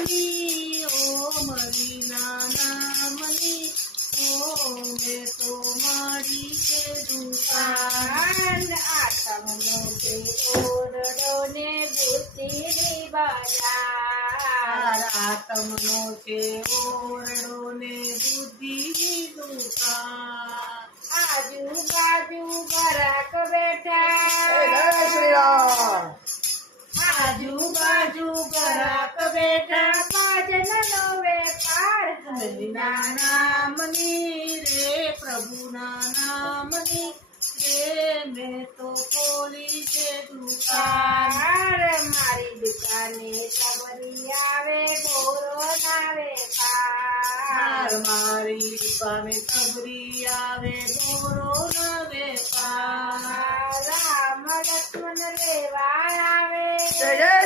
નામની ઓ મરીના નામની ઓ મેં તો મારી છે દુકાન આતમનો છે ઓરડો ને બુદ્ધિની બજાર આતમનો છે ઓરડો ને બુદ્ધિની દુકાન આજુબાજુ ગરાક બેઠા આજુબાજુ ગરાક બેઠા ભજનનો વેપાર હરિના નામની રે પ્રભુના નામની રે મેં તો ખોલી છે દુકાન મારી દુકાને સબરી આવે બોરો ના વેપાર મારી દુકાને સબરી આવે બોરો ના વેપાર રામ લક્ષ્મણ લેવા આવે જય